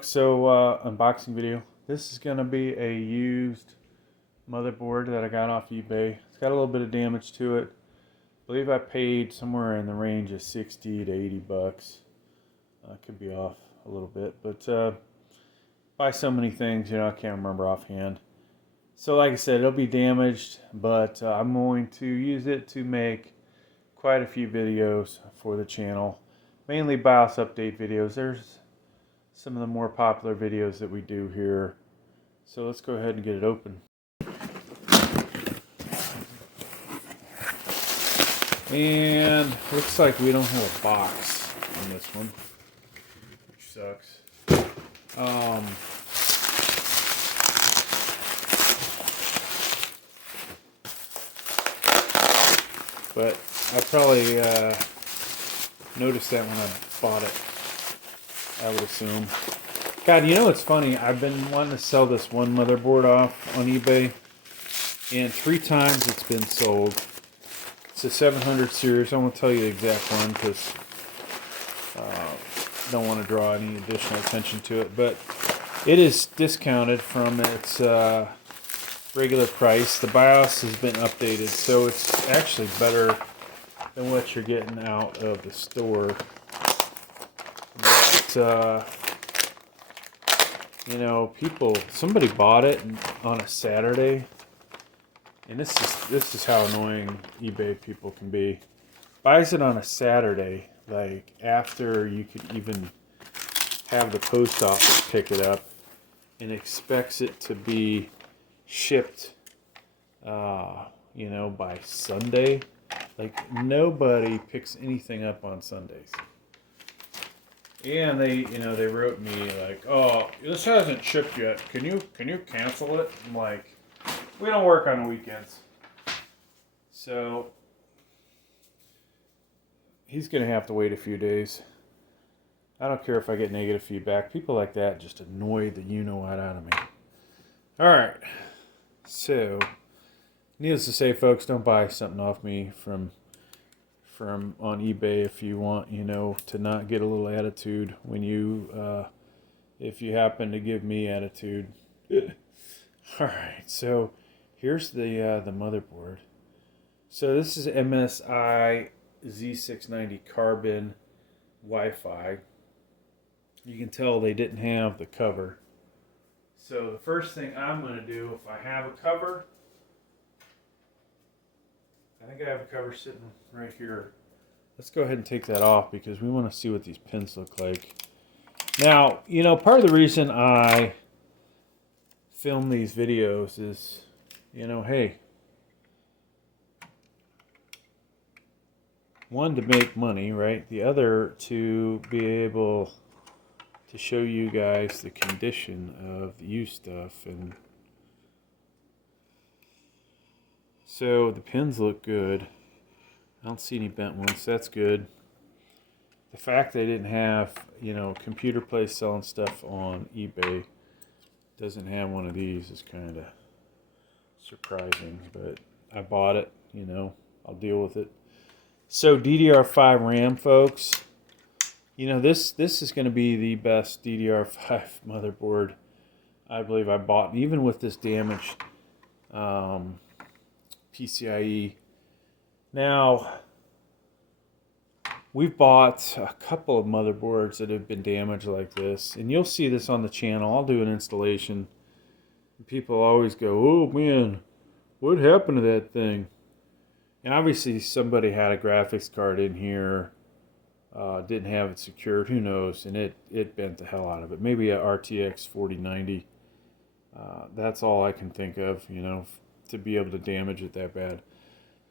So unboxing video. This is going to be a used motherboard that I got off eBay. It's got a little bit of damage to it. I believe I paid somewhere in the range of 60 to 80 bucks. Could be off a little bit, but buy so many things, I can't remember offhand. So like I said, it'll be damaged, but I'm going to use it to make quite a few videos for the channel. Mainly BIOS update videos. There's some of the more popular videos that we do here. So let's go ahead and get it open. And looks like we don't have a box on this one, which sucks. But I probably noticed that when I bought it, I would assume. God, it's funny. I've been wanting to sell this one motherboard off on eBay, and 3 times it's been sold. It's a 700 series. I won't tell you the exact one because I don't want to draw any additional attention to it, but it is discounted from its regular price. The BIOS has been updated, so it's actually better than what you're getting out of the store. But somebody bought it on a Saturday, and this is how annoying eBay people can be. Buys it on a Saturday, like after you could even have the post office pick it up, and expects it to be shipped by Sunday. Like, nobody picks anything up on Sundays. And they wrote me like, "Oh, this hasn't shipped yet. Can you cancel it?" I'm like, "We don't work on the weekends." So he's gonna have to wait a few days. I don't care if I get negative feedback. People like that just annoy the you-know-what out of me. All right. So, needless to say, folks, don't buy something off me from on eBay if you want, to not get a little attitude when if you happen to give me attitude. All right. So, here's the motherboard. So this is MSI Z690 carbon Wi-Fi. You can tell they didn't have the cover. So the first thing I'm going to do, if I have a cover, I think I have a cover sitting right here. Let's go ahead and take that off because we want to see what these pins look like. Now, part of the reason I film these videos is, hey, one, to make money, right? The other, to be able to show you guys the condition of the used stuff. And so the pins look good. I don't see any bent ones. That's good. The fact they didn't have, Computer Place selling stuff on eBay doesn't have one of these is kind of surprising. But I bought it, I'll deal with it. So DDR5 RAM, folks. This is going to be the best DDR5 motherboard I believe I bought, even with this damaged PCIe. Now, we've bought a couple of motherboards that have been damaged like this, and you'll see this on the channel. I'll do an installation. People always go, "Oh man, what happened to that thing?" And obviously somebody had a graphics card in here, didn't have it secured, who knows, and it bent the hell out of it. Maybe a RTX 4090. That's all I can think of, to be able to damage it that bad.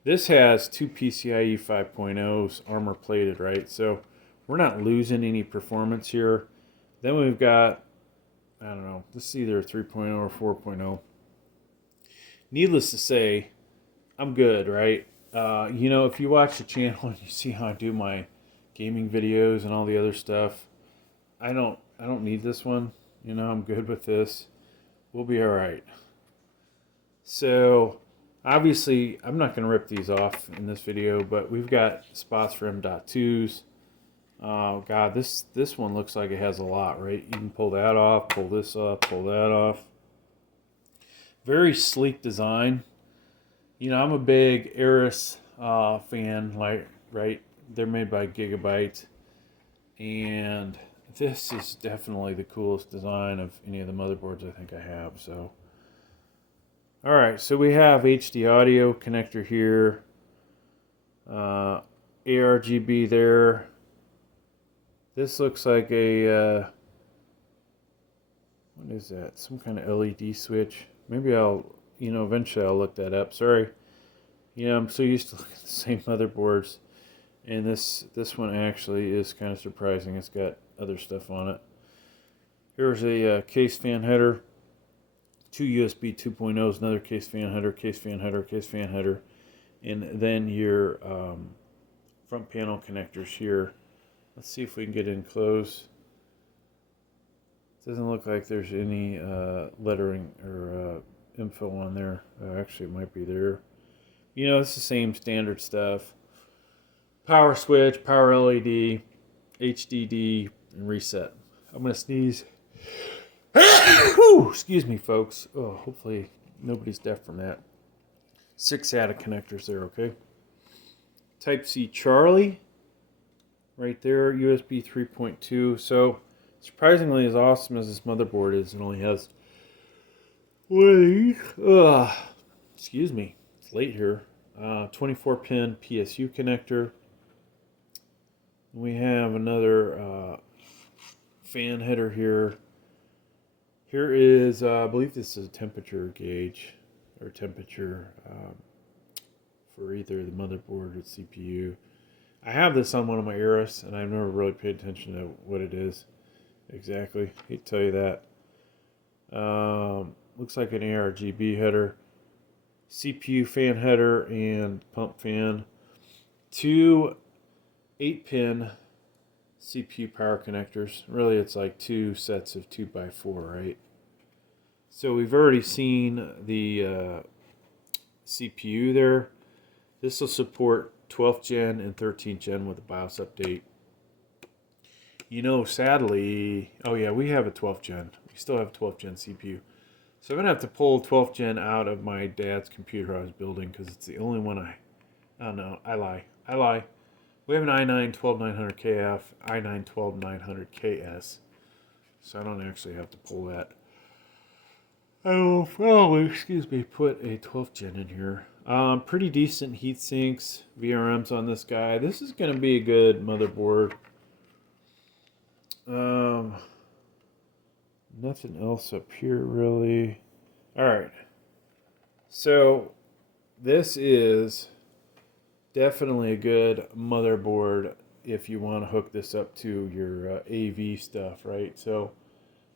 This has 2 PCIe 5.0s armor plated, right? So we're not losing any performance here. Then we've got, I don't know, this is either a 3.0 or 4.0. Needless to say, I'm good, right? If you watch the channel and you see how I do my gaming videos and all the other stuff, I don't need this one. I'm good with this. We'll be all right. So obviously I'm not going to rip these off in this video, but we've got spots for M.2s. Oh God, this one looks like it has a lot, right? You can pull that off, pull this up, pull that off. Very sleek design. You know, I'm a big Aris fan, like, right? They're made by Gigabyte, and this is definitely the coolest design of any of the motherboards I think I have. So, all right, so we have HD audio connector here, ARGB there. This looks like a what is that? Some kind of LED switch. Maybe I'll, eventually I'll look that up. Sorry. I'm so used to looking at the same motherboards. And this one actually is kind of surprising. It's got other stuff on it. Here's a case fan header. Two USB 2.0s, another case fan header, case fan header, case fan header. And then your front panel connectors here. Let's see if we can get in close. Doesn't look like there's any lettering or info on there. Actually, it might be there. It's the same standard stuff. Power switch, power LED, HDD, and reset. I'm going to sneeze. Excuse me, folks. Oh, hopefully nobody's deaf from that. 6 SATA connectors there, okay? Type-C Charlie. Right there, USB 3.2. So, surprisingly, as awesome as this motherboard is, it only has one of these. Excuse me, it's late here. 24-pin PSU connector. We have another fan header here. Here is, I believe this is a temperature gauge or temperature for either the motherboard or the CPU. I have this on one of my Aris, and I've never really paid attention to what it is exactly. Hate to tell you that. Looks like an ARGB header, CPU fan header, and pump fan. 2 8-pin CPU power connectors. Really, it's like 2 sets of 2x4, right? So we've already seen the CPU there. This will support 12th gen and 13th gen with a BIOS update. Sadly, oh yeah, we have a 12th gen. We still have a 12th gen CPU. So I'm going to have to pull 12th gen out of my dad's computer I was building because it's the only one oh no, I lie. We have an i9-12900KF, i9-12900KS. So I don't actually have to pull that. I will probably, put a 12th gen in here. Pretty decent heat sinks, VRMs on this guy. This is going to be a good motherboard. Nothing else up here really. Alright. So this is definitely a good motherboard if you want to hook this up to your AV stuff, right? So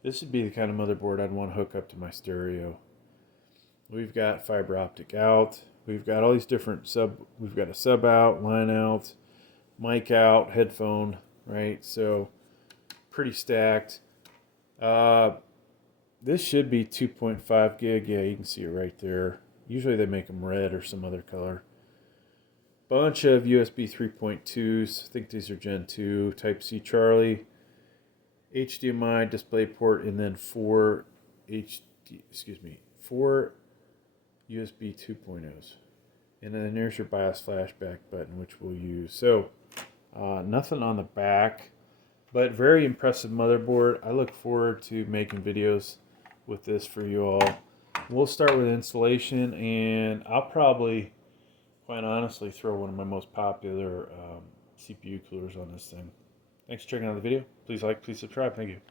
this would be the kind of motherboard I'd want to hook up to my stereo. We've got fiber optic out. We've got all these different we've got a sub out, line out, mic out, headphone, right? So pretty stacked. This should be 2.5 gig. Yeah, you can see it right there. Usually they make them red or some other color. Bunch of USB 3.2s. I think these are Gen 2. Type-C Charlie. HDMI display port, and then 4 USB 2.0s. And then there's your BIOS flashback button, which we'll use. So, nothing on the back, but very impressive motherboard. I look forward to making videos with this for you all. We'll start with installation, and I'll probably, quite honestly, throw one of my most popular CPU coolers on this thing. Thanks for checking out the video. Please like, please subscribe. Thank you.